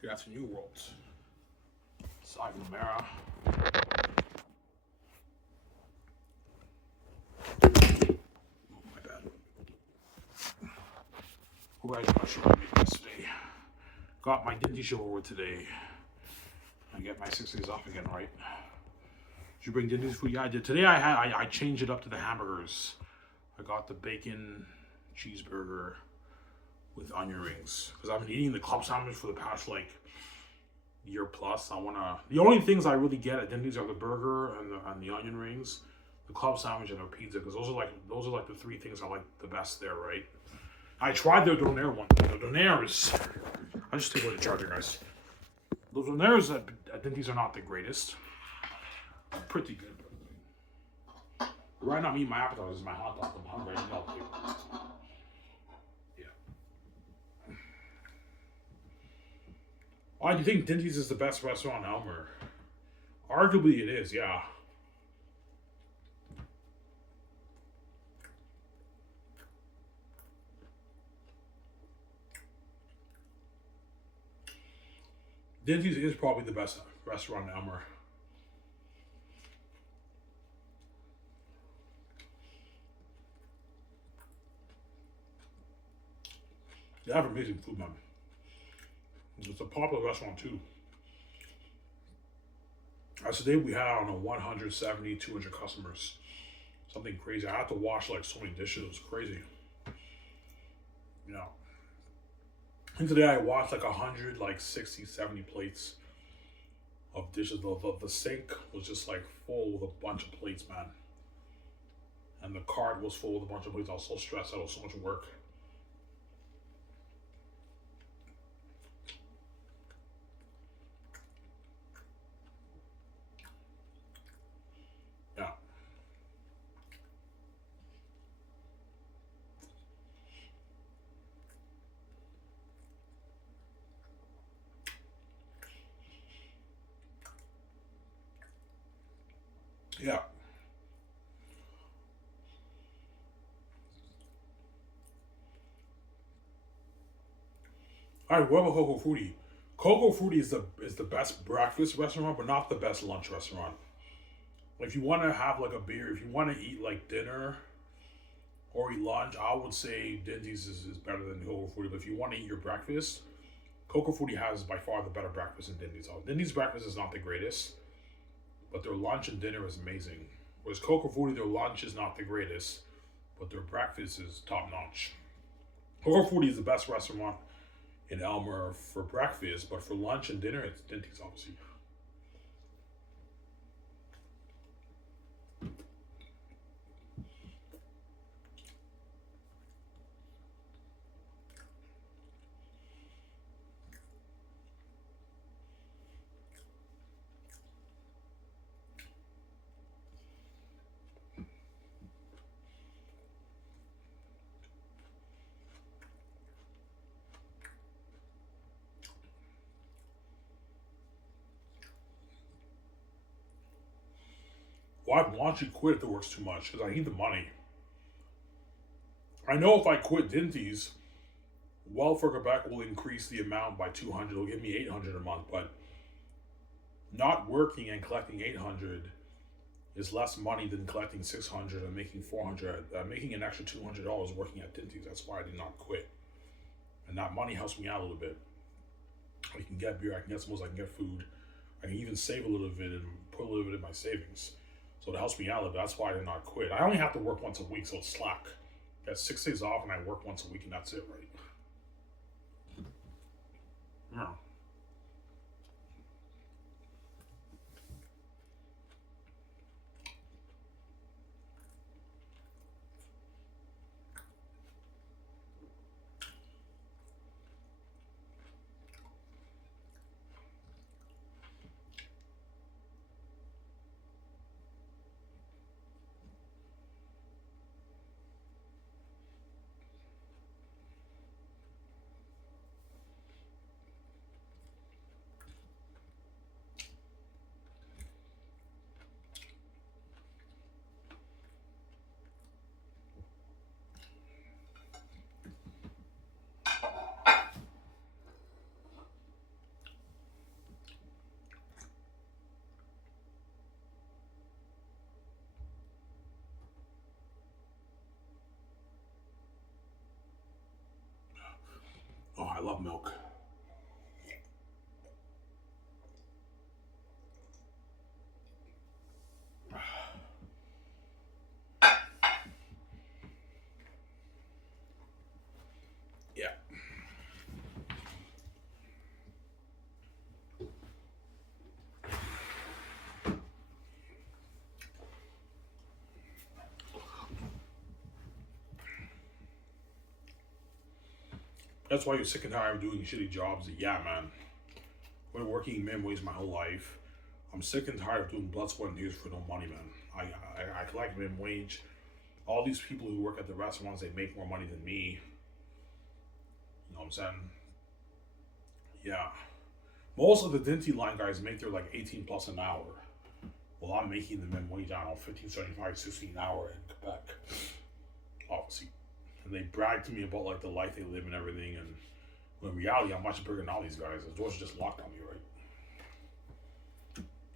Good afternoon, world. It's Ivan Mara. Oh, my bad. Who guys got show yesterday? Got my Dinty show over today. I get my 6 days off again, right? Did you bring Dinty's food? Yeah, I did. Today I changed it up to the hamburgers. I got the bacon cheeseburger with onion rings because I've been eating the club sandwich for the past like year plus. The only things I really get at Denny's are the burger and the onion rings, the club sandwich and the pizza because those are like the three things I like the best there, right? I tried their donair one. The donairs, I just take away the charger, guys. Those donairs at Denny's are not the greatest. Pretty good. Right now, I'm eating my appetizers, my hot dog. I'm hungry. I know. Yeah. Oh, do you think Denny's is the best restaurant in Elmer? Arguably, it is. Yeah. Denny's is probably the best restaurant in Elmer. They have amazing food, man. It's a popular restaurant too. As today we had, I don't know, 170, 200 customers. Something crazy. I had to wash like so many dishes. It was crazy. You know. And today I washed like 100, like 60, 70 plates of dishes. The sink was just like full with a bunch of plates, man. And the cart was full with a bunch of plates. I was so stressed out. It was so much work. Yeah. Yeah. All right, what about Coco Frutti? Coco Frutti is the best breakfast restaurant, but not the best lunch restaurant. If you want to have like a beer, if you want to eat like dinner or eat lunch, I would say Denny's is better than Coco Frutti. But if you want to eat your breakfast, Coco Frutti has by far the better breakfast than Denny's. Denny's breakfast is not the greatest, but their lunch and dinner is amazing. Whereas Coco Frutti, their lunch is not the greatest, but their breakfast is top notch. Coco Frutti is the best restaurant in Elmer for breakfast, but for lunch and dinner, it's Denny's, obviously. Well, I've actually quit if it works too much because I need the money. I know if I quit Denny's, Welfare Quebec will increase the amount by 200. It'll give me 800 a month, but not working and collecting 800 is less money than collecting 600 and making 400. Making an extra $200 working at Denny's. That's why I did not quit, and that money helps me out a little bit. I can get beer, I can get smokes, I can get food, I can even save a little bit and put a little bit in my savings. So it helps me out a little bit. That's why I did not quit. I only have to work once a week, so it's slack. I got 6 days off and I work once a week, and that's it, right? Yeah. milk. Yeah. That's why you're sick and tired of doing shitty jobs. Yeah, man. I've been working minimum wage my whole life. I'm sick and tired of doing blood, sweat, and tears for no money, man. I collect minimum wage. All these people who work at the restaurants, they make more money than me. You know what I'm saying? Yeah. Most of the Dinty line guys make their like 18 plus an hour. Well, I'm making the minimum wage, I don't know, 15.75, 16 an hour in Quebec. Obviously. And they brag to me about like the life they live and everything, and when in reality I'm much bigger than all these guys. The doors are just locked on me, right?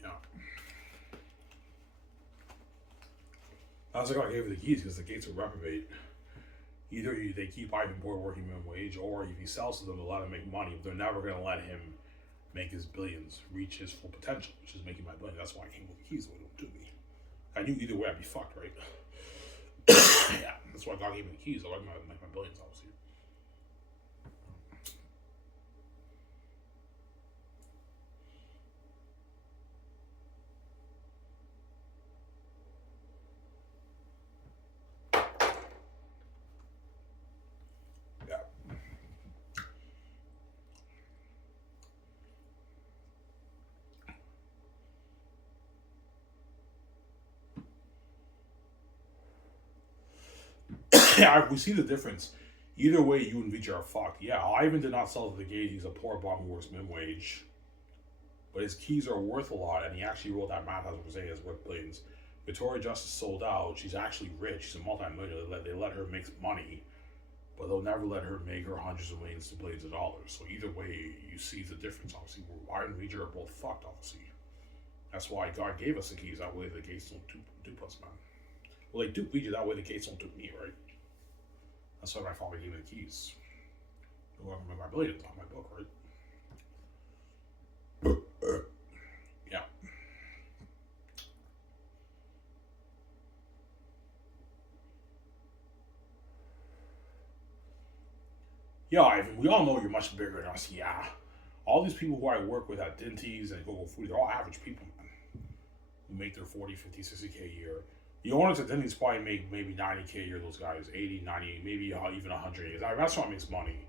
Yeah. That's like I gave her the keys because the gates are reprobate. Either they keep Ivan Boy working minimum wage, or if he sells to them, they'll let him make money, but they're never going to let him make his billions, reach his full potential, which is making my billions. That's why I came with the keys, so they don't do me. I knew either way I'd be fucked, right? Yeah, that's why God gave me the keys, so I can make my billions, obviously. Yeah, we see the difference. Either way, you and Vijay are fucked. Yeah, Ivan did not sell to the gate. He's a poor bum who works minimum wage. But his keys are worth a lot, and he actually wrote that math as we're saying, is worth billions. Victoria Justice sold out. She's actually rich. She's a multi-millionaire. They let her make money, but they'll never let her make her hundreds of millions to billions of dollars. So either way, you see the difference. Obviously, Ivan and Vijay are both fucked, obviously. That's why God gave us the keys. That way the gates don't dupe us, man. Well, they dupe Vijay. That way the gates don't dupe me, right? That's why my father gave me the keys. Whoever made my billions on my book, right? Yeah. Yeah, Ivan, we all know you're much bigger than us, yeah. All these people who I work with at Dinty's and Go Food, they're all average people, man. Who make their 40, 50, 60K a year. The owners at Dinty's probably make maybe 90K a year, those guys. 80, 90, maybe even 100. Our restaurant makes money.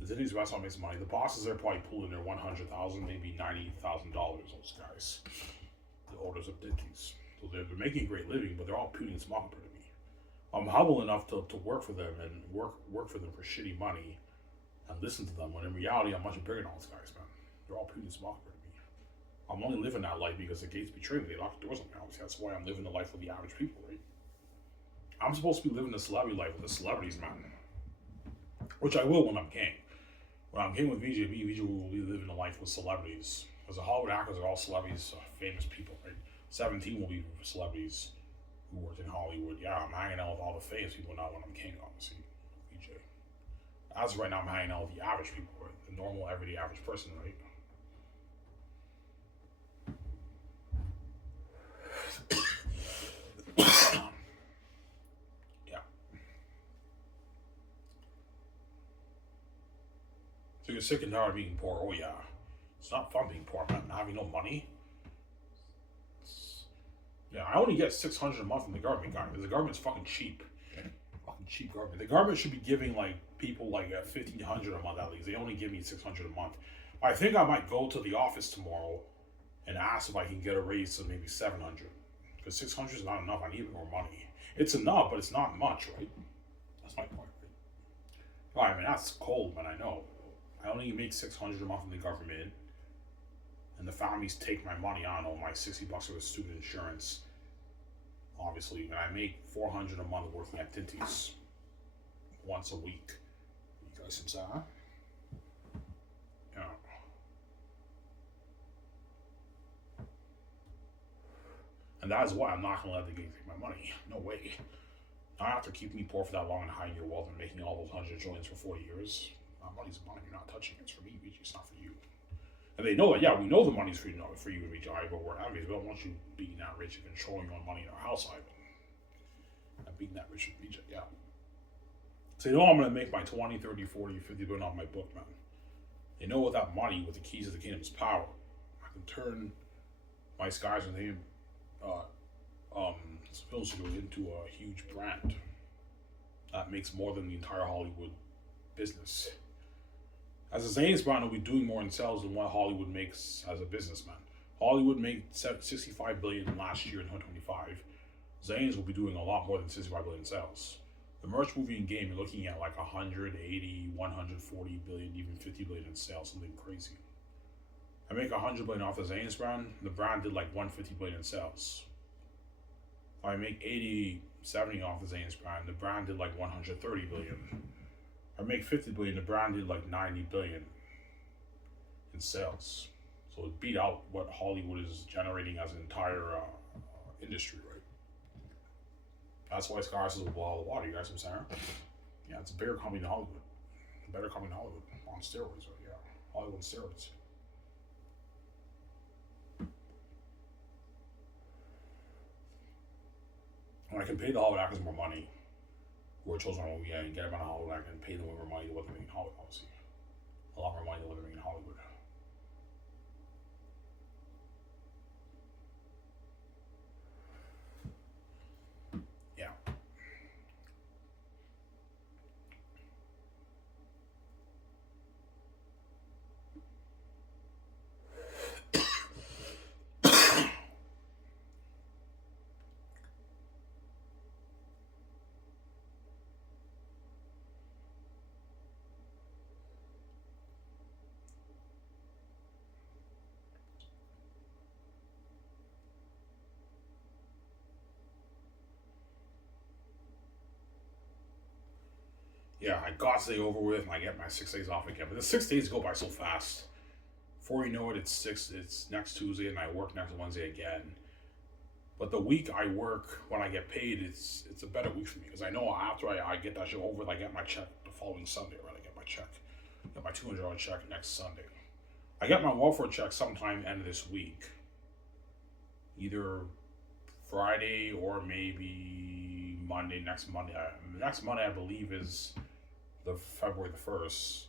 The Dinty's restaurant makes money. The bosses are probably pulling their 100,000, maybe $90,000, those guys. The owners of Dinty's. So they're making a great living, but they're all Putin and small compared to me. I'm humble enough to work for them and work for them for shitty money and listen to them, when in reality I'm much bigger than all those guys, man. They're all Putin and small compared to me. I'm only living that life because the gates betrayed me. They locked the doors on me. Obviously, that's why I'm living the life of the average people, right? I'm supposed to be living the celebrity life with the celebrities, man. Which I will when I'm king. When I'm king with Vijay, Vijay will be living the life with celebrities. Because the Hollywood actors are all celebrities, famous people, right? 17 will be celebrities who worked in Hollywood. Yeah, I'm hanging out with all the famous people now when I'm king, obviously. Vijay. As of right now, I'm hanging out with the average people, right? The normal, everyday average person, right? Yeah. So you're sick and tired of being poor. Oh, yeah. It's not fun being poor, man. Not having no money. Yeah, I only get $600 a month from the government, guy. Because the government's fucking cheap. Fucking cheap government. The government should be giving like people like $1,500 a month at least. They only give me $600 a month. I think I might go to the office tomorrow and ask if I can get a raise to maybe $700. Because $600 is not enough. I need more money. It's enough, but it's not much, right? That's my point, right? I mean, that's cold, man. I know. I only make $600 a month from the government, and the families take my money. I don't know, my $60 worth of student insurance, obviously, and I make $400 a month working at Dinty's once a week. You guys see that? Yeah. And that is why I'm not going to let the game take my money. No way. Not after keeping me poor for that long and hiding your wealth and making all those hundred trillions for 40 years. My money's money. You're not touching it. It's for me, Richie. It's not for you. And they know that. Yeah, we know the money's for you, Richie. But we're enemies. We don't want you being that rich and controlling your own money in our house, Ivan. And being that rich with BJ. Yeah. So you know I'm gonna make my 20, 30, 40, 50 billion off my book, man. You know with that money, with the keys of the kingdom's power, I can turn my skies with him supposed to go into a huge brand that makes more than the entire Hollywood business. As a Zane's brand will be doing more in sales than what Hollywood makes as a businessman. Hollywood made 65 billion last year in 2025. Zane's will be doing a lot more than 65 billion in sales. The merch, movie, and game, you're looking at like 180, 140 billion, even 50 billion in sales, something crazy. I make 100 billion off the Zane's brand. The brand did like 150 billion in sales. If I make 80, 70 off the Zane's brand, the brand did like 130 billion. If I make 50 billion, the brand did like 90 billion in sales. So it beat out what Hollywood is generating as an entire industry, right? That's why Scars is below the water, you guys know what I'm saying? Yeah, it's a bigger company than Hollywood. A better company than Hollywood. On steroids, right? Yeah. Hollywood on steroids. When I can pay the Hollywood actors more money, who are chosen on movie and get them on Hollywood, I can pay them more money than what they're making in Hollywood, obviously. A lot more money than what they're making in Hollywood. Yeah. Yeah, I got today over with and I get my 6 days off again. But the 6 days go by so fast. Before you know it, it's next Tuesday and I work next Wednesday again. But the week I work, when I get paid, it's a better week for me. Because I know after I get that show over, I get my check the following Sunday, right? I get my check. Get my $200 check next Sunday. I get my welfare check sometime end of this week. Either Friday or maybe Monday, next Monday. Next Monday, I believe, is the February the 1st.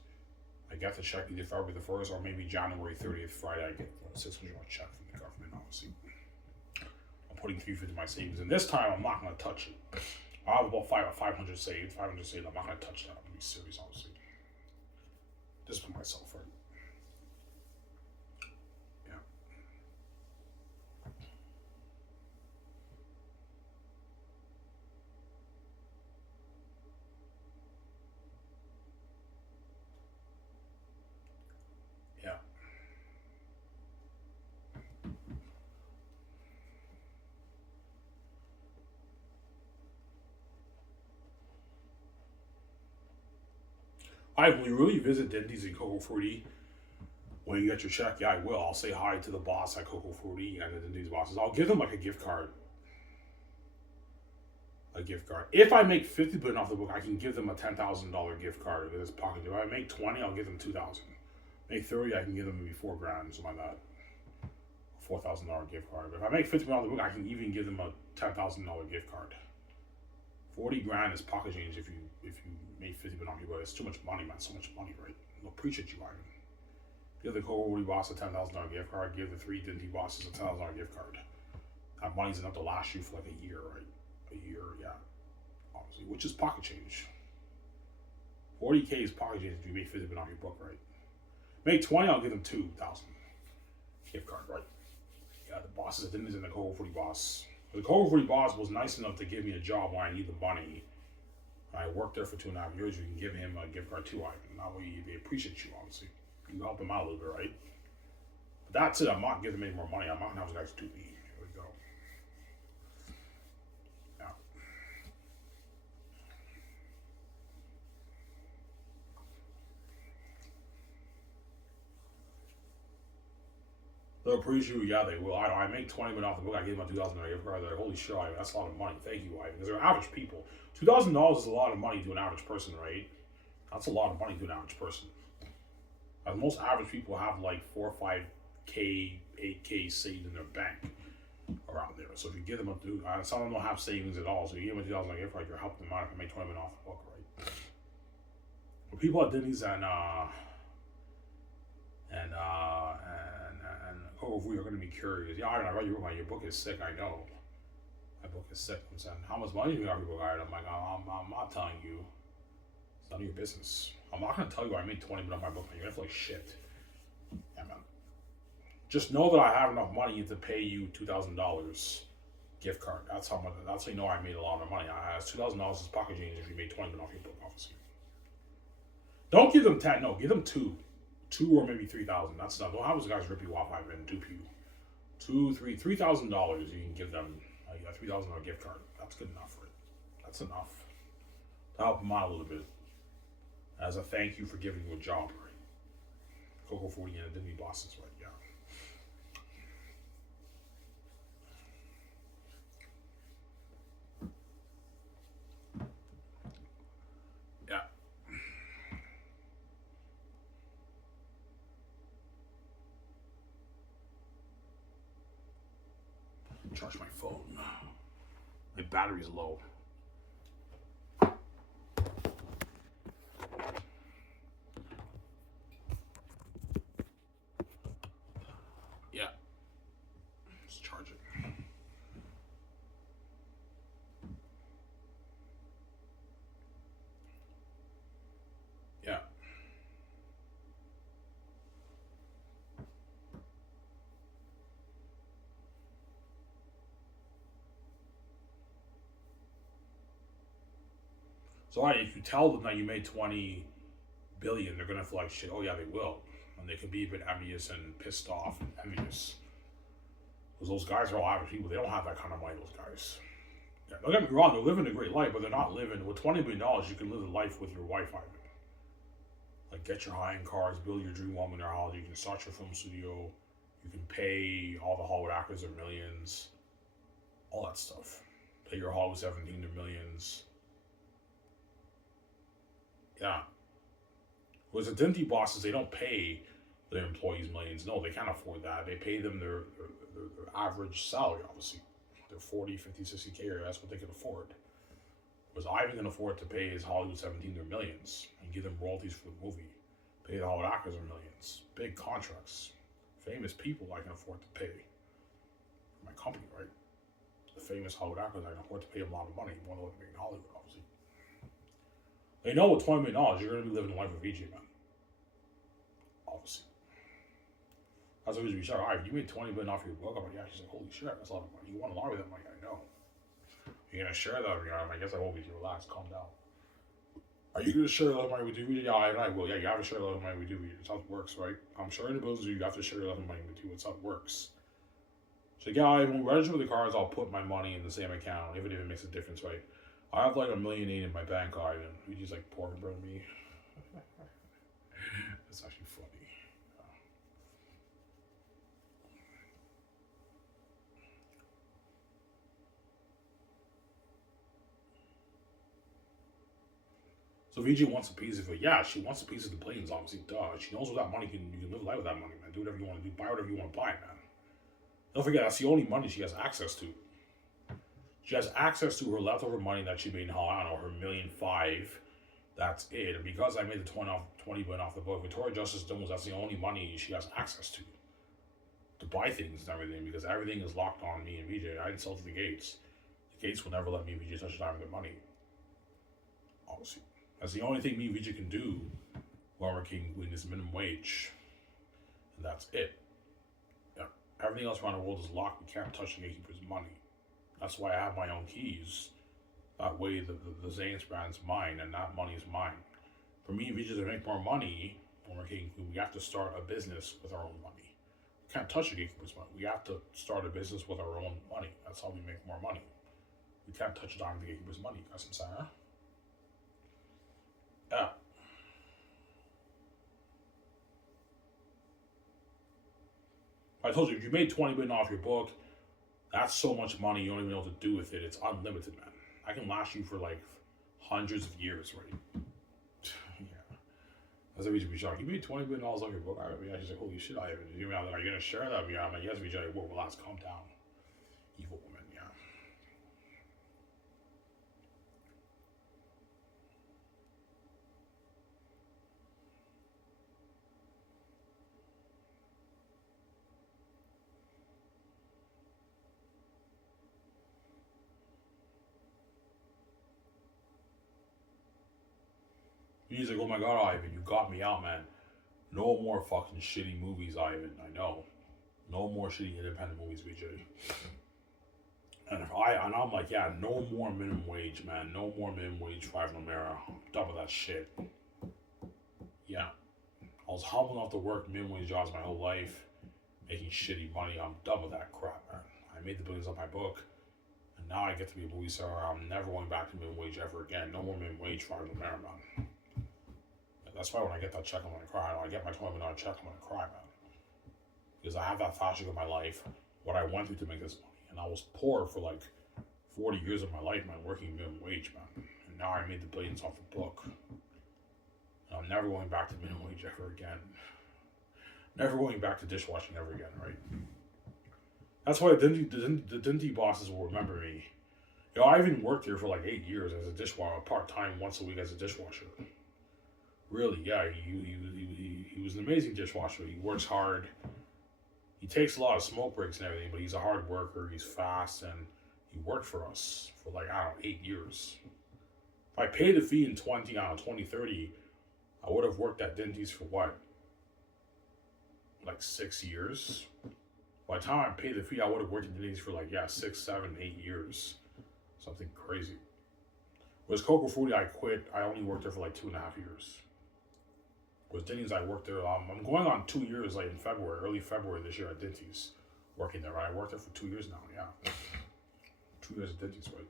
I get the check either February the 1st or maybe January 30th, Friday. I get a $600 check from the government, obviously. I'm putting $350 in my savings, and this time I'm not going to touch it. I have about 500 saved. 500 saved. I'm not going to touch that. I'm going to be serious, obviously. Discipline myself, right? Yeah. Yeah. Will you really visit Denny's in Coco Fruity when you get your check? Yeah, I will. I'll say hi to the boss at Coco Fruity and the Denny's bosses. I'll give them like a gift card. A gift card. If I make 50 billion off the book, I can give them a $10,000 gift card in his pocket. If I make 20, I'll give them 2,000. Make 30, I can give them maybe $4,000, something like that. $4,000 gift card. But if I make 50 billion off the book, I can even give them a $10,000 gift card. 40 grand is pocket change if you make 50 billion off your book. It's too much money, man. So much money, right? They'll appreciate you, Ivan. Give the Coco Fruity boss a $10,000 gift card. Give the 3 Dinty bosses a $10,000 gift card. That money's enough to last you for like a year, right? A year, yeah. Obviously, which is pocket change. 40K is pocket change if you make 50 billion off your book, right? Make 20, I'll give them 2,000 gift card, right? Yeah, the bosses at Dinty's and the Coco Fruity boss. The Coco Fruity boss was nice enough to give me a job when I need the money. I worked there for 2.5 years. You can give him a gift card too, Ivan. That way they appreciate you, obviously. You help them out a little bit, right? But that's it. I'm not giving them any more money. I'm not going to have those guys do me. Here we go. Yeah. They'll appreciate you. Yeah, they will. I make 20 minutes off the book. I give them a $2,000 gift card. They're like, holy shit, Ivan, that's a lot of money. Thank you, Ivan. Because they're average people. $2,000 is a lot of money to an average person, right? That's a lot of money to an average person. Most average people have like 4 or 5K, 8K saved in their bank around there. So if you give them some of them don't have savings at all. So you give them $2,000 gift card, you're helping them out if you make 20 minutes off the book, right? But people at Denny's and Kokofu are going to be curious. Yeah, I read your book. Your book is sick. I know. My book is sick. I'm saying, how much money do you got for your book? I'm like, I'm not telling you. It's none of your business. I'm not going to tell you I made 20 minutes on my book, man. You're going to feel like shit. Yeah, man. Just know that I have enough money to pay you $2,000 gift card. That's how much. That's how you know I made a lot of money. I have $2,000 as pocket change if you made 20 minutes off your book, obviously. Don't give them 10. No, give them 2. 2 or maybe 3,000. That's enough. Don't have those guys rip you off and dupe you. $3,000 you can give them a $3,000 gift card. That's good enough for it. That's enough to help them out a little bit as a thank you for giving you a job, right? Coco 40 and Disney bosses, right? Yeah. Yeah. Charge my phone. My battery's low. Yeah. Let's charge it. Yeah. So if you tell them that you made 20 billion, they're gonna feel like shit. Oh yeah, they will, and they can be a bit envious and pissed off and envious. Because those guys are all average people. They don't have that kind of money. Those guys. Yeah, don't get me wrong. They're living a great life, but they're not living with $20 billion. You can live a life with your wife, Ivan. Like get your high-end cars, build your dream home in their house. You can start your film studio. You can pay all the Hollywood actors their millions. All that stuff. Pay your Hollywood 17 their millions. Yeah. Whereas the Dinty bosses, they don't pay their employees millions. No, they can't afford that. They pay them their average salary, obviously. Their 40, 50, 60K, that's what they can afford. Whereas Ivan can afford to pay his Hollywood 17 their millions and give them royalties for the movie. Pay the Hollywood actors their millions. Big contracts. Famous people I can afford to pay. My company, right? The famous Hollywood actors, I can afford to pay them a lot of money. More than what they make in Hollywood, obviously. They know with $20 million, you're going to be living the life of VJ, man. Obviously. That's what we start. All right, you made $20 million off your book. I'm like, yeah. She's like, holy shit, that's a lot of money. You want a lot of that money? I know. You're going to share that with me? I guess I won't be too relaxed. Calm down. Are you going to share that money with you? Yeah, I will. Yeah, you have to share that money with you. That's how it works, right? I'm sharing the bills with you. You have to share that money with you. That's how it works. So, yeah, when we register the cars, I'll put my money in the same account, even if it makes a difference, right? I have like $1.8 million in my bank card, and he's just like pouring bread at me. That's actually funny. So VJ wants a piece of it. Yeah, she wants a piece of the planes, obviously. Duh. She knows with that money, you can live life with that money, man. Do whatever you want to do. Buy whatever you want to buy, man. Don't forget, that's the only money she has access to. She has access to her leftover money that she made in Holland, or her $1.5 million. That's it. And because I made the 20 billion off the book, Victoria Justice Jones, that's the only money she has access to buy things and everything, because everything is locked on me and VJ. I insulted the Gates. The Gates will never let me and VJ touch a dime of their money. Obviously. That's the only thing me and VJ can do while working with this minimum wage. And that's it. Yeah. Everything else around the world is locked. We can't touch the gatekeeper's money. That's why I have my own keys. That way the Zane's brand's mine and that money is mine. For me and VJ to make more money, we have to start a business with our own money. We can't touch the gatekeeper's money. We have to start a business with our own money. That's how we make more money. We can't touch a dime of the gatekeeper's money. That's what I'm saying, huh? Yeah. I told you, if you made $20 billion off your book, that's so much money you don't even know what to do with it. It's unlimited, man. I can last you for like hundreds of years, right? Yeah. I said, VJ, you made $20 million on your book. Yeah, she's like, holy shit, I haven't. You know, are you gonna share that? Yeah, I'm like, yes, VJ. Well, relax, calm down. Evil woman, yeah. He's like, oh my god, Ivan, you got me out, man. No more fucking shitty movies, Ivan. I know. No more shitty independent movies, VJ. And I'm like, yeah, no more minimum wage, man. No more minimum wage driving America. I'm done with that shit. Yeah. I was humble enough to work minimum wage jobs my whole life, making shitty money. I'm done with that crap, man. I made the billions on my book, and now I get to be a movie star. I'm never going back to minimum wage ever again. No more minimum wage driving America, man. That's why when I get that check, I'm gonna cry. When I get my $20 million check, I'm gonna cry, man. Because I have that flashback of my life, what I went through to make this money. And I was poor for like 40 years of my life, man, working minimum wage, man. And now I made the billions off the book. And I'm never going back to minimum wage ever again. Never going back to dishwashing ever again, right? That's why the Dinty bosses will remember me. You know, I even worked here for like 8 years as a dishwasher, part-time, once a week as a dishwasher. Really, yeah, he was an amazing dishwasher. He works hard. He takes a lot of smoke breaks and everything, but he's a hard worker. He's fast, and he worked for us for like, I don't know, 8 years. If I paid the fee in 2030, I would have worked at Dinty's for what? Like 6 years? By the time I paid the fee, I would have worked at Dinty's for like, 6, 7, 8 years. Something crazy. Whereas Coco Frutti, I quit. I only worked there for like 2.5 years. With Dinty's, I worked there. I'm going on 2 years, like in February, early February this year at Dinty's, working there. Right? I worked there for 2 years now. Yeah, 2 years at Dinty's, right?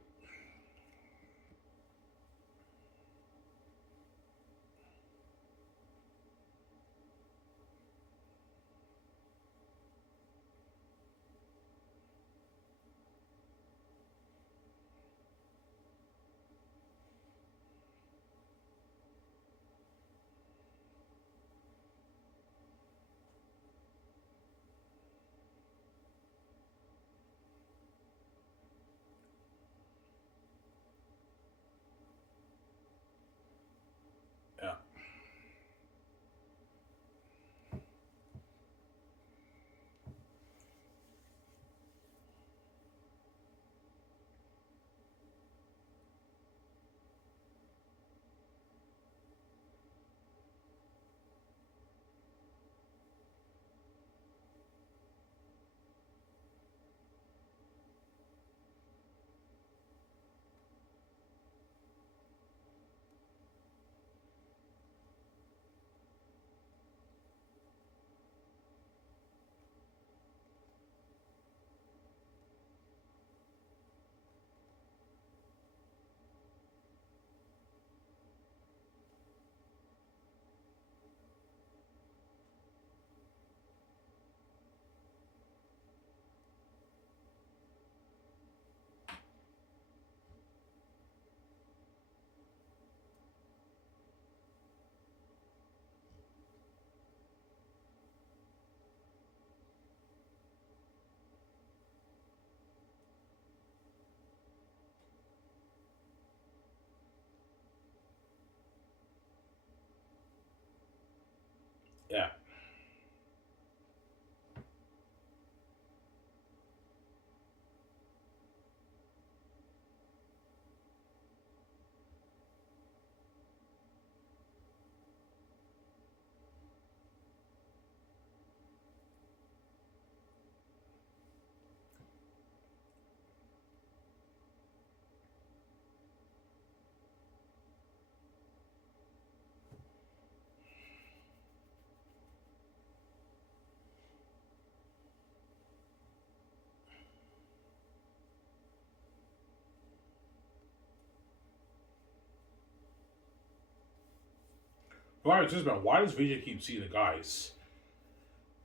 Yeah. Yeah. Why does VJ keep seeing the guys?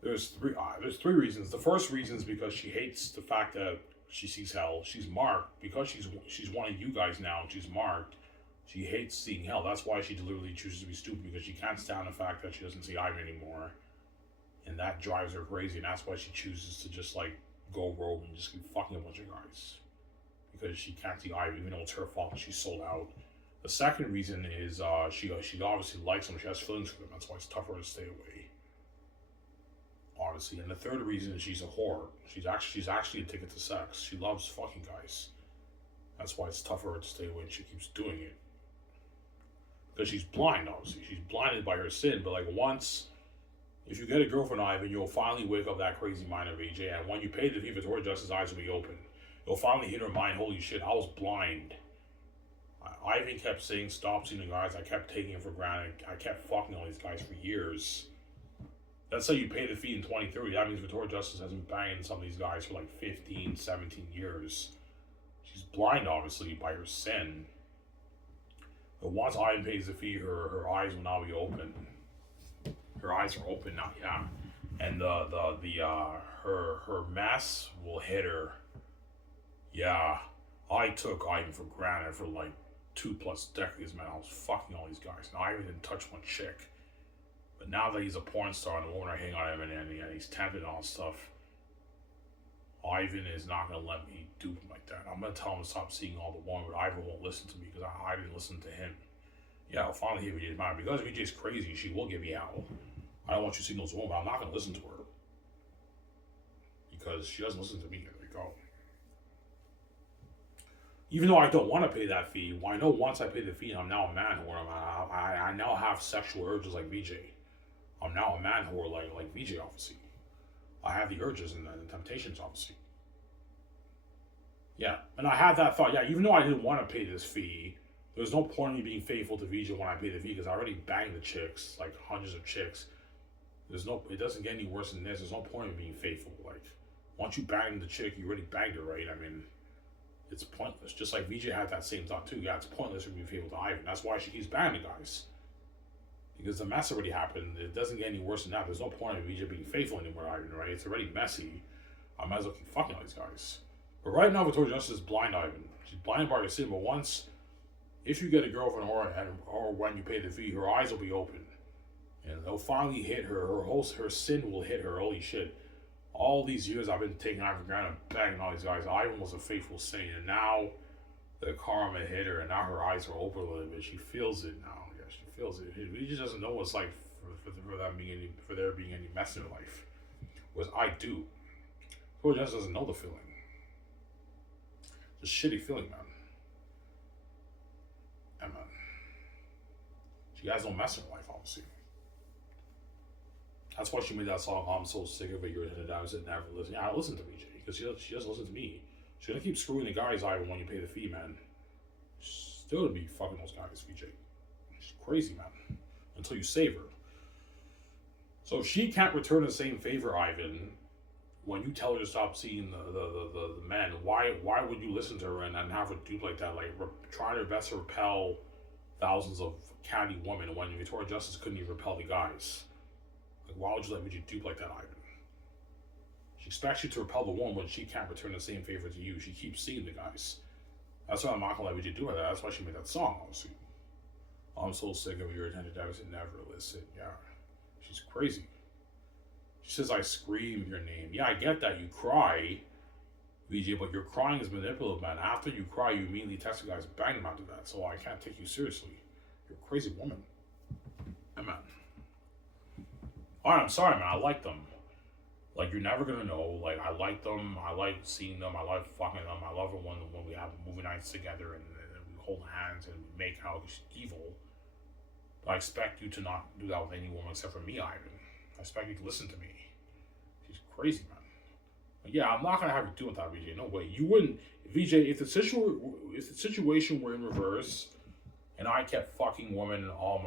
There's three reasons. The first reason is because she hates the fact that she sees hell. She's marked because she's one of you guys now. And she's marked. She hates seeing hell. That's why she deliberately chooses to be stupid, because she can't stand the fact that she doesn't see Ivan anymore. And that drives her crazy, and that's why she chooses to just like go rogue and just keep fucking a bunch of guys. Because she can't see Ivan, even though it's her fault and she's sold out. The second reason is she obviously likes him. She has feelings for him. That's why it's tougher to stay away. Honestly. And the third reason is she's a whore. She's actually a ticket to sex. She loves fucking guys. That's why it's tougher to stay away, and she keeps doing it. Because she's blind, obviously. She's blinded by her sin. But like once, if you get a girlfriend, Ivan, you'll finally wake up that crazy mind of VJ. And when you pay the fee, Victoria Justice's eyes will be open. It'll finally hit her mind, holy shit, I was blind. Ivan kept saying, stop seeing the guys. I kept taking him for granted. I kept fucking all these guys for years. Let's say you pay the fee in 2030. That means Victoria Justice has been banging some of these guys for like 15, 17 years. She's blind, obviously, by her sin. But once Ivan pays the fee, her eyes will now be open. Her eyes are open now, yeah. And her mess will hit her. Yeah, I took Ivan for granted for like 2+ decades, man. I was fucking all these guys. And Ivan didn't touch one chick. But now that he's a porn star and the women are hanging on him and he's tempted and all that stuff, Ivan is not going to let me dupe him like that. I'm going to tell him to stop seeing all the women, but Ivan won't listen to me because I didn't listen to him. Yeah, I'll finally hit VJ's mind. Because VJ's crazy, she will give me hell. I don't want you seeing those women, but I'm not going to listen to her. Because she doesn't listen to me. There we go. Even though I don't want to pay that fee, well, I know once I pay the fee, I'm now a man whore. I now have sexual urges like VJ. I'm now a man whore like VJ, obviously. I have the urges and the temptations, obviously. Yeah, and I had that thought, yeah, even though I didn't want to pay this fee, there's no point in me being faithful to VJ when I pay the fee, because I already banged the chicks, like hundreds of chicks. It doesn't get any worse than this. There's no point in being faithful. Like, once you bang the chick, you already banged her, right? I mean, it's pointless. Just like VJ had that same thought too. Yeah, it's pointless for me to be faithful to Ivan. That's why she keeps banging the guys. Because the mess already happened. It doesn't get any worse than that. There's no point in VJ being faithful anymore, Ivan, right? It's already messy. I might as well keep fucking all these guys. But right now, Victoria Justice is blind Ivan. She's blinded by her sin, but once, if you get a girlfriend or when you pay the fee, her eyes will be open. And they'll finally hit her. Her sin will hit her. Holy shit. All these years I've been taking Ivan for granted, banging all these guys. Ivan was a faithful saint, and now the karma hit her, and now her eyes are open a little bit. She feels it now. Yeah, she feels it. He just doesn't know what it's like for there being any mess in her life. Whereas I do. Victoria just doesn't know the feeling. It's a shitty feeling, man. And man, she has no mess in her life, obviously. That's why she made that song, I'm So Sick of It, You're Headed Down, said never listen. Yeah, I listen to VJ, because she doesn't listen to me. She's gonna keep screwing the guys, Ivan, when you pay the fee, man. She's still gonna be fucking those guys, VJ. She's crazy, man. Until you save her. So if she can't return the same favor, Ivan, when you tell her to stop seeing the men, why would you listen to her and have her dupe like that? Like, trying her best to repel thousands of catty women when Victoria Justice couldn't even repel the guys. Like, why would you let me dupe like that, Ivan? She expects you to repel the woman when she can't return the same favor to you. She keeps seeing the guys. That's why I'm not gonna let you do that. That's why she made that song, obviously. I'm so sick of your attention, I said never listen. Yeah. She's crazy. She says I scream your name. Yeah, I get that. You cry, VJ, but your crying is manipulative, man. After you cry, you immediately text the guys, bang them after that. So I can't take you seriously. You're a crazy woman. Yeah, man. Alright, I'm sorry, man. I like them. Like, you're never gonna know. Like, I like them. I like seeing them. I like fucking them. I love it when we have movie nights together and we hold hands and we make out evil. But I expect you to not do that with any woman except for me, Ivan. I expect you to listen to me. She's crazy, man. But yeah, I'm not gonna have you doing that, VJ. No way. You wouldn't, VJ. If the situation were in reverse, and I kept fucking women all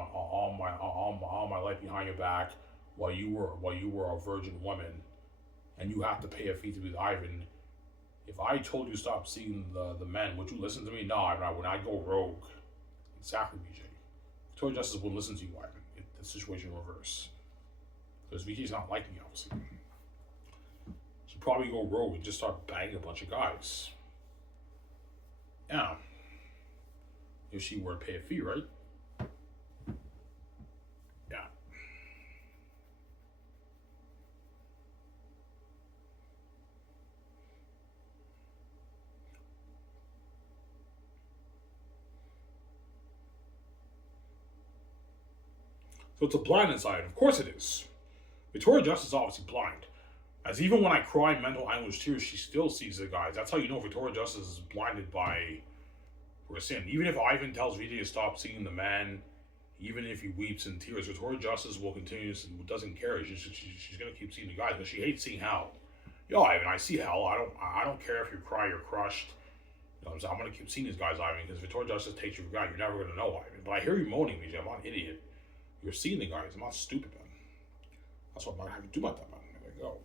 my life behind your back, while you were a virgin woman, and you have to pay a fee to be with Ivan. If I told you to stop seeing the men, would you listen to me? No, I would. I'd go rogue. Exactly, VJ. Victoria Justice wouldn't listen to you, Ivan. If the situation reverse. Because VJ's not like me, obviously. She'd probably go rogue and just start banging a bunch of guys. Yeah. if she were to pay a fee, right? Yeah. So it's a blindness item. Of course it is. Victoria Justice is obviously blind. As even when I cry mental anguish tears, she still sees the guys. That's how you know Victoria Justice is blinded by her sin. Even if Ivan tells Vijay to stop seeing the man, even if he weeps in tears, Victoria Justice will continue, doesn't care. She's going to keep seeing the guys, but she hates seeing hell. Yo, Ivan, I see hell. I don't care if you cry, you're crushed. You know what I'm saying? I'm going to keep seeing these guys, Ivan, because Victoria Justice takes you for God. You're never going to know, Ivan. But I hear you moaning, Vijay. I'm not an idiot. You're seeing the guys. I'm not stupid, man. That's what I'm going to have to do about that, man. There you go.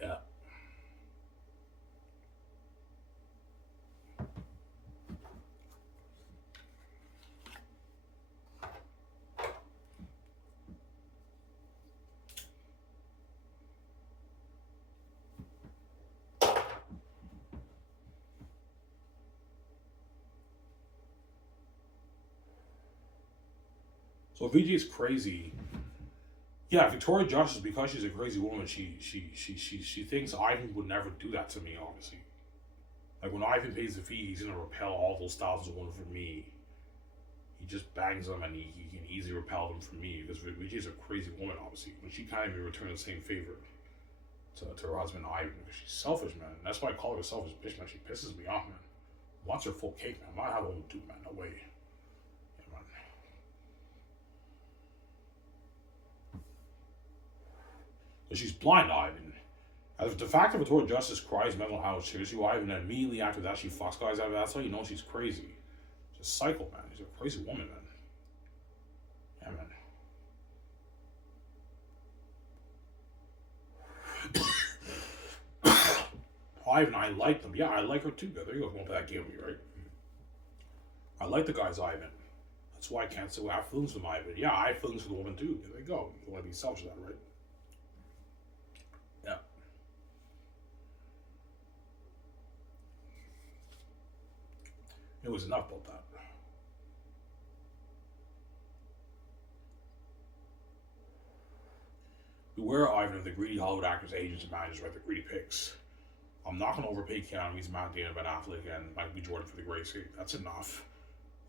Yeah. So Vijay's crazy. Yeah, Victoria Justice, because she's a crazy woman, she thinks Ivan would never do that to me, obviously. Like when Ivan pays the fee, he's gonna repel all those thousands of women from me. He just bangs them and he can easily repel them from me because Vijay's a crazy woman, obviously. When she can't even return the same favor to her husband Ivan because she's selfish, man. That's why I call her a selfish bitch, man. She pisses me off, man. Wants her full cake, man. I'm not having to do, man. No way. Yeah, man. But she's blind, Ivan. As the fact that Victoria Justice cries mental anguish tears you, Ivan, and immediately after that she fucks guys out. That's how you know she's crazy. She's a psycho, man. She's a crazy woman, man. Yeah, man. Ivan, I like them. Yeah, I like her too. There you go. Going for that game with me, right? I like the guys, Ivan. That's why I can't say I have feelings for Ivan. Yeah, I have feelings for the woman too. There you go. You want to be selfish with that, right? Yeah. It was enough about that. Beware, Ivan, of the greedy Hollywood actors, agents, and managers, right? The greedy pigs. I'm not going to overpay Keanu Reeves, Matt Damon, Ben Affleck, and Michael B. Jordan for the Great Escape. That's enough.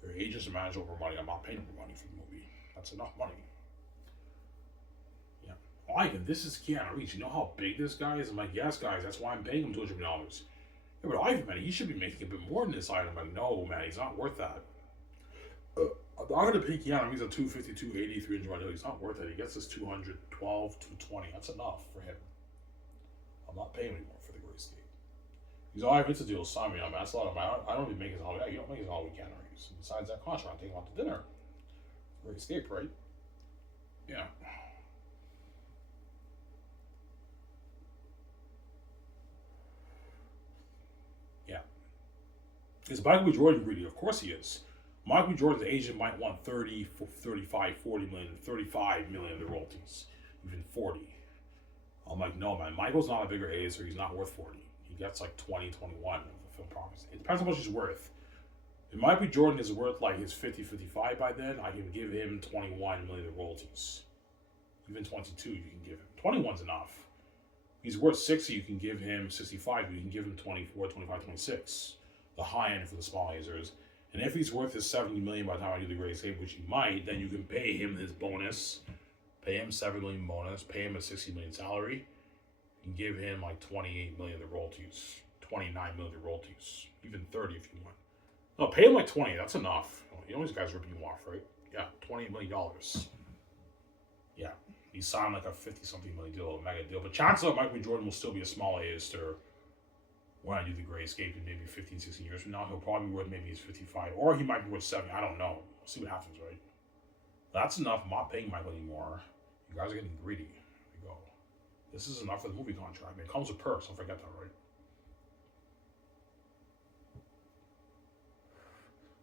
They're agents and managers over money. I'm not paying them for money for the movie. That's enough money. Yeah. Ivan, this is Keanu Reeves. You know how big this guy is? I'm like, yes, guys, that's why I'm paying him $200 million. Yeah, but Ivan, man, he should be making a bit more than this item. I'm like, no, man, he's not worth that. I'm not going to pay Keanu Reeves a 250, 280, 300 million. He's not worth it. He gets this 212, 220. That's enough for him. I'm not paying anymore for the Great Escape. He's all right, if it's a deal, sign me on, man. That's a lot of money. I don't even make his holiday. You don't make his holiday Keanu Reeves. Besides that contract, I'm taking him out to dinner. Great Escape, right? Yeah. Yeah. Is Michael B. Jordan greedy? Of course he is. Michael B. Jordan's agent might want 30, 35, 40 million, 35 million of the royalties, even 40. I'm like, no, man. Michael's not a bigger A, so he's not worth 40. He gets like 20, 21 of the film profits. It depends on how much he's worth. If Michael B. Jordan is worth like his 50, 55 by then, I can give him 21 million of royalties. Even 22 you can give him. 21's enough. He's worth 60, you can give him 65, you can give him 24, 25, 26. The high end for the small lasers. And if he's worth his 70 million by the time I do the greatest hit, which he might, then you can pay him his bonus, pay him 7 million bonus, pay him a 60 million salary, and give him like 28 million the royalties, 29 million the royalties, even 30 if you want. No, pay him like 20, that's enough. You know these guys ripping you off, right? Yeah, $28 million. Yeah. He signed like a 50-something million deal, a mega deal. But chances are Michael B. Jordan will still be a small A-lister when I do the Great Escape in maybe 15, 16 years from now. He'll probably be worth maybe he's 55. Or he might be worth 70. I don't know. We'll see what happens, right? That's enough. I'm not paying Michael anymore. You guys are getting greedy. There we go. This is enough for the movie contract. It comes with perks. Don't forget that, right?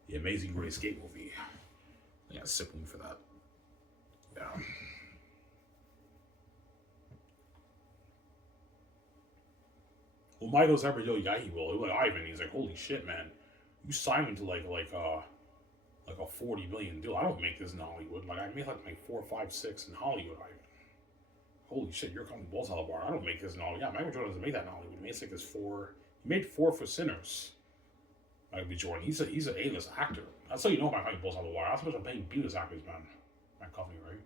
The Amazing Great Escape movie. I got sipping for that. Yeah. Well, Michael's ever, yeah, he will. Like Ivan, he's like, holy shit, man. You signed him to like a 40 million deal. I don't make this in Hollywood. Like I make like 4, 5, 6 in Hollywood, Ivan. Holy shit, you're coming balls out of the bar. I don't make this in Hollywood. Yeah, Michael Jordan doesn't make that in Hollywood. He makes like this 4. He made 4 for Sinners. Michael B. Jordan. He's an A-list actor. That's how you know my fucking balls out of the wire. That's how much I'm paying B-list actors, man. My company, right?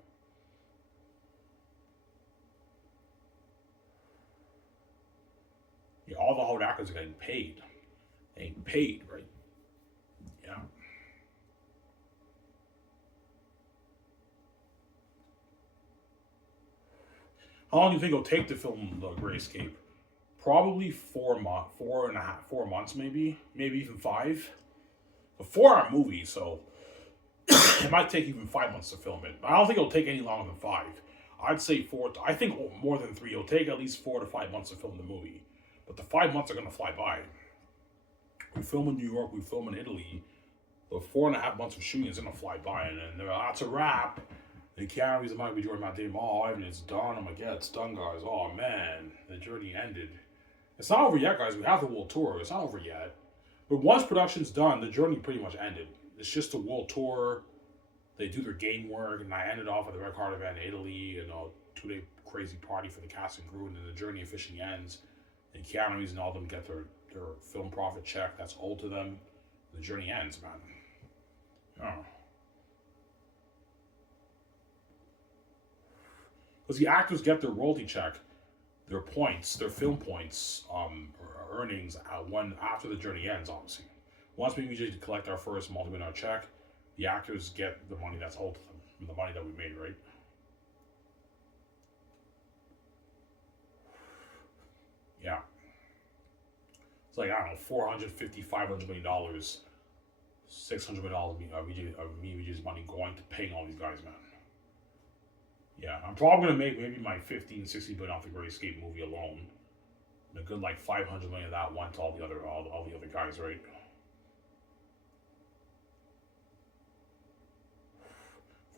Yeah, all the Hollywood actors are getting paid. They ain't paid, right? Yeah. How long do you think it'll take to film The Great Escape? Probably 4 months, maybe even 5. A 4-hour movie, so it might take even 5 months to film it. I don't think it'll take any longer than 5. I'd say 4. I think more than 3. It'll take at least 4 to 5 months to film the movie, but the 5 months are gonna fly by. We film in New York, we film in Italy. The 4.5 months of shooting is gonna fly by, and then that's a wrap. The Keanu Reeves and Michael B. Jordan, Matt Damon, Ivan, it's done. I'm like, yeah, it's done, guys. Oh man, the journey ended. It's not over yet, guys. We have the world tour. It's not over yet. But once production's done, the journey pretty much ended. It's just the world tour. They do their game work, and I ended off at the Red Card event in Italy, and a 2-day crazy party for the cast and crew, and then the journey officially ends. And Keanu Reeves and all of them get their film profit check that's owed to them. The journey ends, man. Oh. Because the actors get their royalty check, their points, their film points, or earnings after the journey ends, obviously. Once we usually collect our first multi-million check, the actors get the money that's owed to them, from the money that we made, right? Yeah. It's like, I don't know, $450, $500 million, $600 million of me money going to paying all these guys, man. Yeah, I'm probably gonna make maybe my 15, 16 billion off the Great Escape movie alone. And a good like 500 million of that went to all the other guys, right?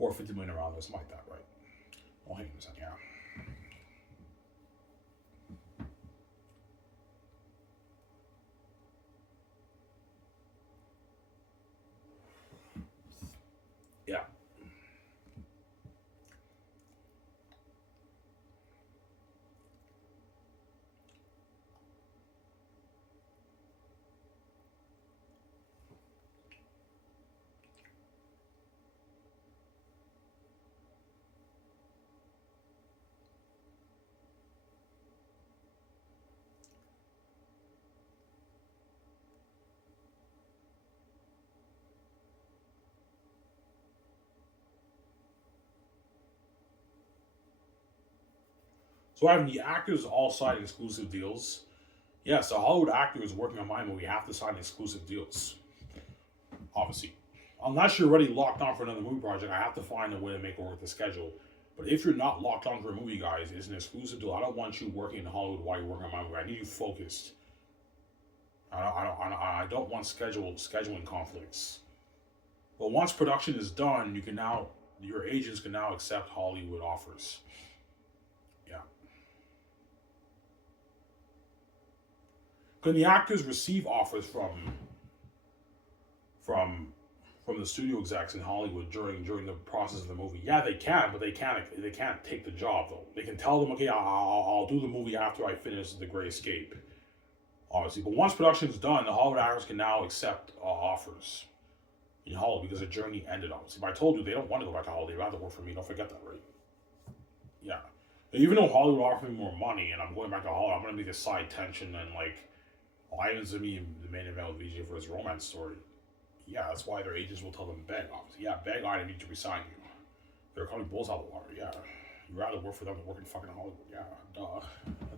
$450 million around this, like that, right? Oh, hang on a second, yeah. Yeah. So having the actors all sign exclusive deals. Yeah, so Hollywood actors working on my movie have to sign exclusive deals. Obviously. Unless you're already locked on for another movie project, I have to find a way to make it work the schedule. But if you're not locked on for a movie, guys, it's an exclusive deal. I don't want you working in Hollywood while you're working on my movie. I need you focused. I don't want scheduling conflicts. But once production is done, your agents can now accept Hollywood offers. Yeah. Can the actors receive offers from from the studio execs in Hollywood during the process of the movie. Yeah, they can, but they can't take the job though. They can tell them, okay, I'll do the movie after I finish The Great Escape, obviously. But once production's done, the Hollywood actors can now accept offers in Hollywood because the journey ended, obviously. But I told you they don't want to go back to Hollywood. They'd rather work for me. Don't forget that, right? Yeah. Even though Hollywood offered me more money and I'm going back to Hollywood, I'm going to be the side tension and like, Ivan's going to be the main event with VJ for his romance story. Yeah, that's why their agents will tell them beg, obviously. Yeah, beg I need to resign you. They're calling bulls out of the water, yeah. You'd rather work for them than work in fucking Hollywood, yeah, duh.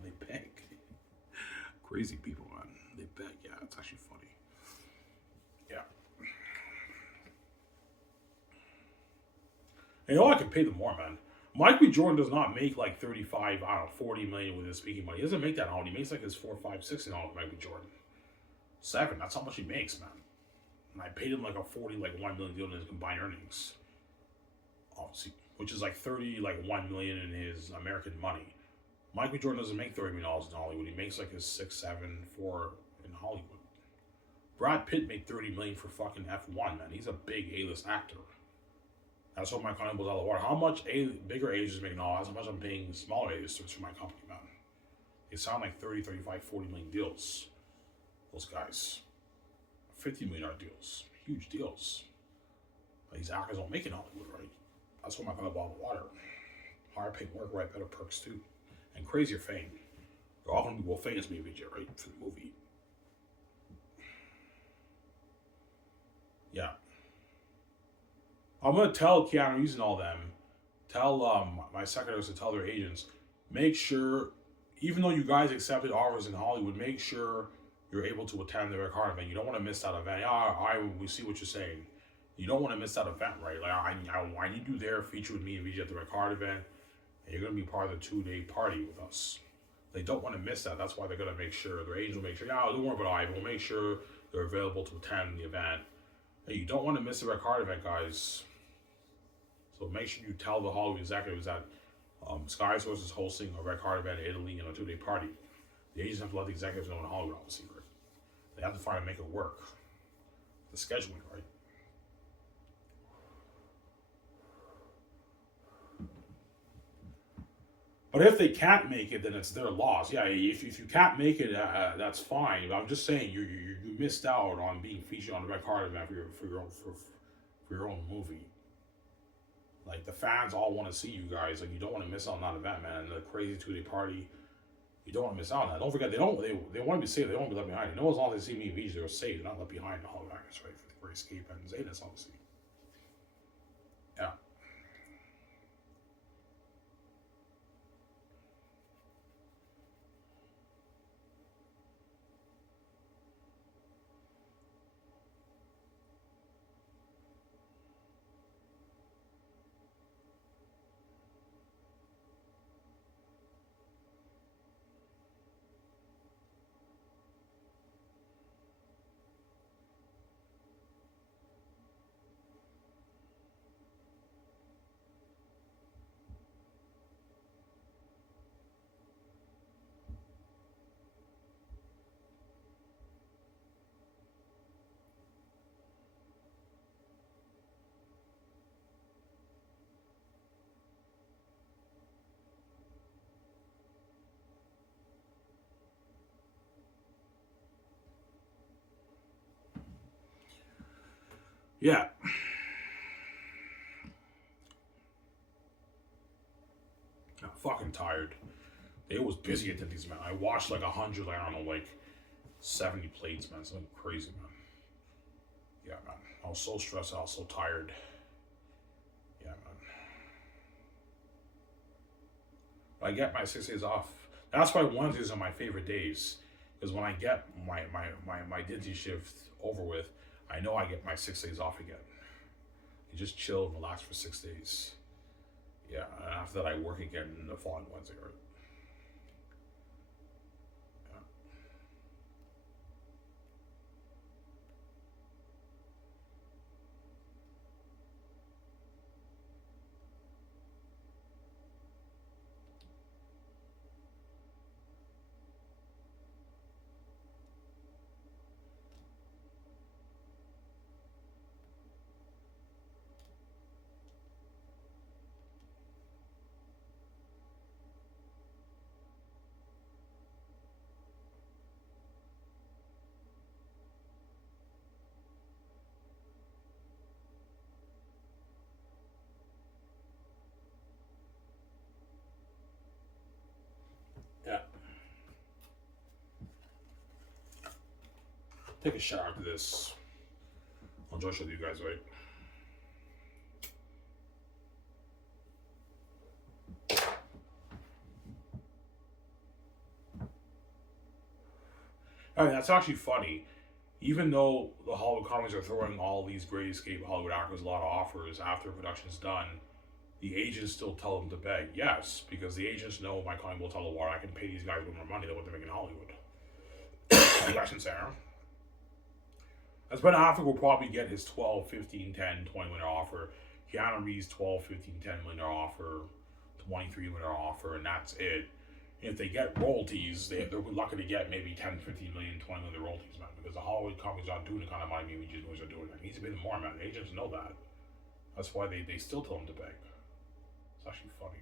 They beg. Crazy people, man. They beg, yeah, it's actually funny. Yeah. And you know, I can pay them more, man. Mike B. Jordan does not make like 35, I don't know, 40 million with his speaking money. He doesn't make that all. He makes like his 4, 5, 6 and all with Mike B. Jordan. 7, that's how much he makes, man. And I paid him like a 40, like 1 million deal in his combined earnings. Obviously, which is like 30, like 1 million in his American money. Mike B. Jordan doesn't make $30 million in Hollywood. He makes like his 6, 7, 4 in Hollywood. Brad Pitt made 30 million for fucking F1, man. He's a big A-list actor. That's what my company was all about. How much bigger agents make now? How much I'm paying smaller agents for my company, man. They sound like 30, 35, 40 million deals. Those guys. $50 million deals. Huge deals. But these actors don't make it in Hollywood, right? That's what my company bought water. Higher paying work, right? Better perks too. And crazier fame. They're all going to be well famous, maybe, right? For the movie. Yeah. I'm going to tell Keanu Reeves and all them, tell my secretaries to tell their agents, make sure, even though you guys accepted offers in Hollywood, make sure you're able to attend the Red Card event. You don't want to miss that event. Yeah, we see what you're saying. You don't want to miss that event, right? Like, I need you there, feature with me and VJ at the Red Card event, and you're going to be part of the 2-day party with us. They don't want to miss that. That's why they're going to make sure, their agents will make sure, yeah, don't worry about Ivan. We'll make sure they're available to attend the event. Hey, you don't want to miss the Red Card event, guys. So make sure you tell the Hollywood executives that Sky Source is hosting a Red Card event in Italy and a 2-day party. The agents have to let the executives know in Hollywood, obviously, right? They have to find and make it work. The scheduling, right? But if they can't make it, then it's their loss. Yeah, if you can't make it, that's fine. But I'm just saying you missed out on being featured on the Red Card event for your own movie. Like, the fans all want to see you guys. Like, you don't want to miss out on that event, man. The crazy 2-day party. You don't want to miss out on that. Don't forget, they want to be safe. They don't want to be left behind. You know, as long as they see me and VJ, they're safe. They're not left behind. The Hollywood actors, right? For the Great Escape and Zaynus, obviously. Yeah. Yeah. I'm fucking tired. It was busy at these, man. I watched like 100, like, I don't know, like 70 plates, man. Something crazy, man. Yeah, man. I was so stressed out, so tired. Yeah, man. I get my 6 days off. That's why Wednesdays are my favorite days. Because when I get my Dinty shift over with, I know I get my 6 days off again. You just chill and relax for 6 days. Yeah, and after that I work again the following Wednesday, right? Yeah. Take a shower after this. I'll enjoy showing you guys, right? I mean, that's actually funny. Even though the Hollywood companies are throwing all these great escape Hollywood actors a lot of offers after production's done, the agents still tell them to beg. Yes, because the agents know my client will tell the war I can pay these guys way more money than what they're making in Hollywood. That's insane. As Ben Affleck will probably get his 12, 15, 10, 20 million offer. Keanu Reeves 12, 15, 10 million offer, 23 million offer, and that's it. If they get royalties, they're lucky to get maybe 10, 15 million, 20 million royalties, man. Because the Hollywood companies aren't doing the kind of money maybe just boys are doing. It needs to be the more, man. The agents know that. That's why they still tell them to beg. It's actually funny,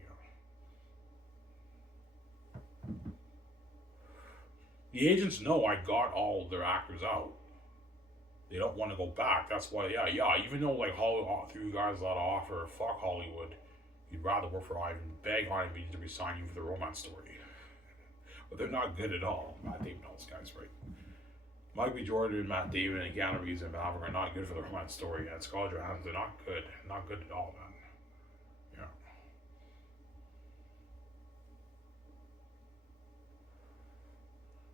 yeah. The agents know I got all their actors out. They don't want to go back. That's why, yeah. Even though like Hollywood threw you guys a lot of offer, fuck Hollywood. You'd rather work for Ivan, beg Ivan to resign you for the romance story. But they're not good at all. Matt Damon knows, guys, right? Mike B. Jordan, Matt Damon, and Keanu Reeves and Ben Affleck are not good for the romance story. And Scarlett Johansson, they're not good. Not good at all, man. Yeah.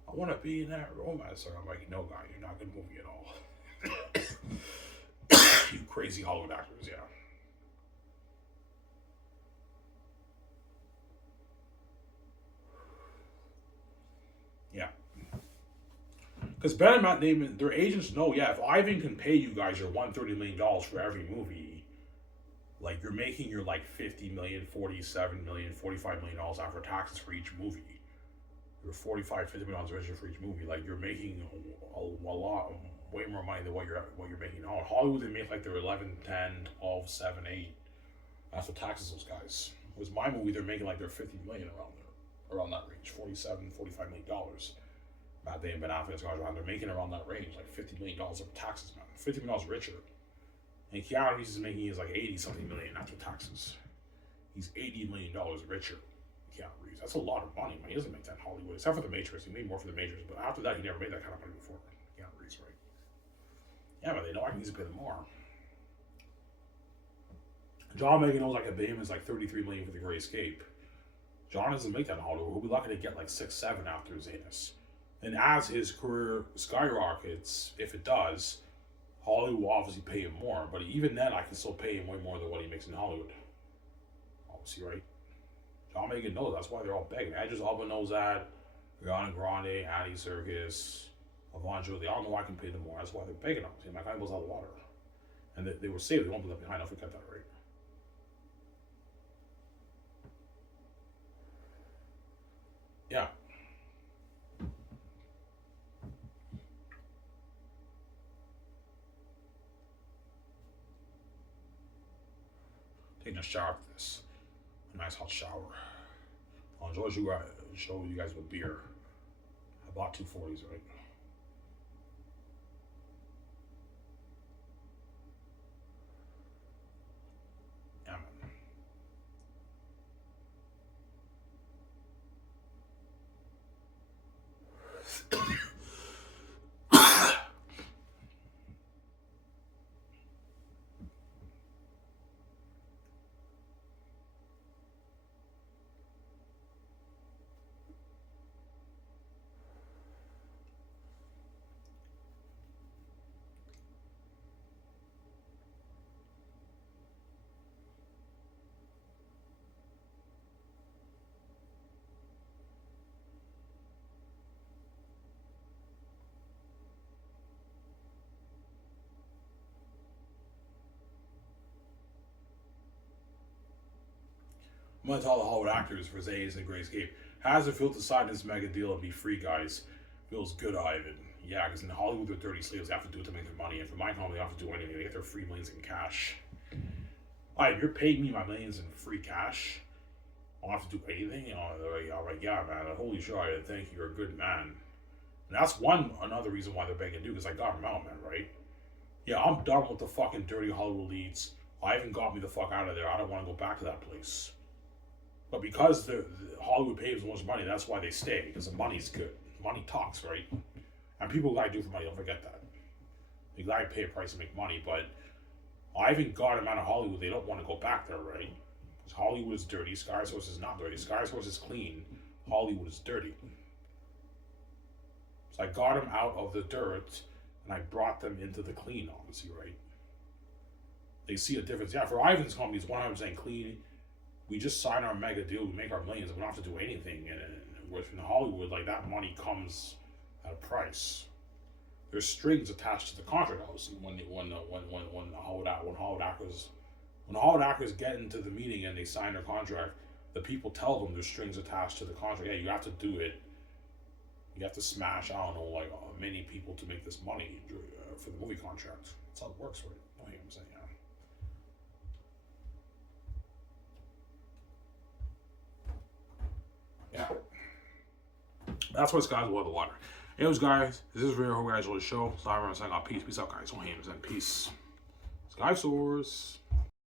I want to be in that romance story. I'm like, no, guy, you're not a good movie at all. You crazy Hollywood actors, yeah. Yeah. Because Ben and Matt Damon, their agents know, yeah, if Ivan can pay you guys your $130 million for every movie, like you're making your like 50 million, 47 million, $45 million after taxes for each movie. You're 45, $50 million richer for each movie. Like you're making a lot, way more money than what you're making now. In Hollywood, they make like their 11, 10, 12, 7, 8 after taxes. Those guys. With my movie, they're making like their 50 million around that range, 47, $45 million. Matt Damon, Ben Affleck, they're making around that range, like $50 million of taxes, man. $50 million richer. And Keanu Reeves is making his like 80 something million after taxes. He's $80 million richer. Keanu Reeves. That's a lot of money, man. He doesn't make that in Hollywood, except for The Matrix. He made more for The Matrix, but after that, he never made that kind of money before. Keanu Reeves, right? Yeah, but they know I need to pay them more. John Megan knows like a Damon is like 33 million for The Great Escape. John doesn't make that in Hollywood. He'll be lucky to get like 6, 7 after Zanus. And as his career skyrockets, if it does, Hollywood will obviously pay him more. But even then, I can still pay him way more than what he makes in Hollywood. Obviously, right? John Megan knows. That's why they're all begging. Idris Elba knows that. Ariana Grande, Andy Serkis, Avanjo, they all know I can pay them more. That's why they're begging them. See, my guy goes out of the water. And they were saved. They won't be left behind. Don't forget that, right? Yeah. Taking a shower for this. A nice hot shower. I'll enjoy show you guys with beer. I bought 240s, right? Yeah, man. I'm gonna tell the Hollywood actors for Zays and Great Escape. Has it feel to sign this mega deal and be free, guys? Feels good, Ivan. Yeah, because in Hollywood, they're dirty slaves. They have to do it to make their money. And for my company, they have to do anything. They get their free millions in cash. Alright, you're paying me my millions in free cash. I don't have to do anything. You know, all right, yeah, man. Holy shit, I think you're a good man. And that's another reason why they're begging to do, because I got him out, man, right? Yeah, I'm done with the fucking dirty Hollywood leads. Ivan got me the fuck out of there. I don't want to go back to that place. But because the Hollywood pays so much money, that's why they stay. Because the money's good. Money talks, right? And people gotta do for money, don't forget that. They gotta pay a price to make money, but I even got them out of Hollywood. They don't want to go back there, right? Because Hollywood is dirty. Sky Source is not dirty. Sky Source is clean. Hollywood is dirty. So I got them out of the dirt and I brought them into the clean, honestly, right? They see a difference. Yeah, for Ivan's company, it's 100% clean. We just sign our mega deal, we make our millions, and we don't have to do anything. And whereas in Hollywood, like that money comes at a price. There's strings attached to the contract, obviously. When Hollywood actors get into the meeting and they sign their contract, the people tell them there's strings attached to the contract. Yeah, you have to do it. You have to smash, I don't know, like many people to make this money for the movie contract. That's how it works, right? I think I'm saying, yeah. That's why Sky's above the water. Anyways, guys, this is Real. Hope you guys enjoyed the show. So I'm saying, peace. Peace out, guys. Don't hate and peace. Sky Source.